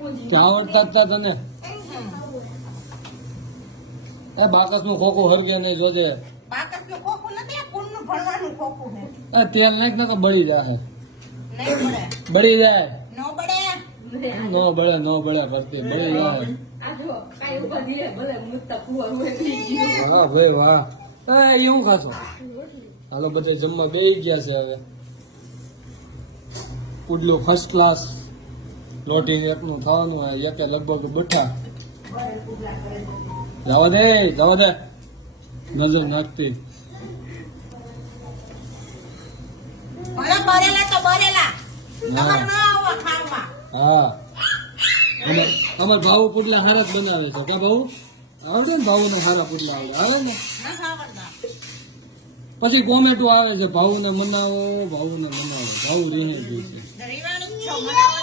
આવડતા જ તા તને એ બાકસ નું ખોખું હરગે નહીં જોજે. બાકસનું ખોખું નથી, કુનનું ભણવાનું ખોખું છે. એ તેલ નાખ ને તો બળી જાય. નહીં બળે. બળી જાય. નો બળે. નો બળે કરતી બળી જાય. વાહ ભાઈ વાહ. એવું ખાશો? હાલો બધા જમવા બેસી ગયા છે હવે. પુડલું ફર્સ્ટ ક્લાસ રોટી એકનું ખાવાનું હોય, એકે લગભગ બઠા. જવા દે નજર નાખતી. ભલે બરેલા તો બરેલા. તમારે ન આવો ખાવા. હા અમાર ભાવ પુડલા હારા જ બનાવે છે. કા ભાવ આવડે ને? ભાવ ને હારા પુડલા આવે ને. ના ખાવડતા. પછી કોમેન્ટો આવે છે ભાવ ને મનાવો ભાવ રીને ગઈ છે. રીવાણી છો મનાવો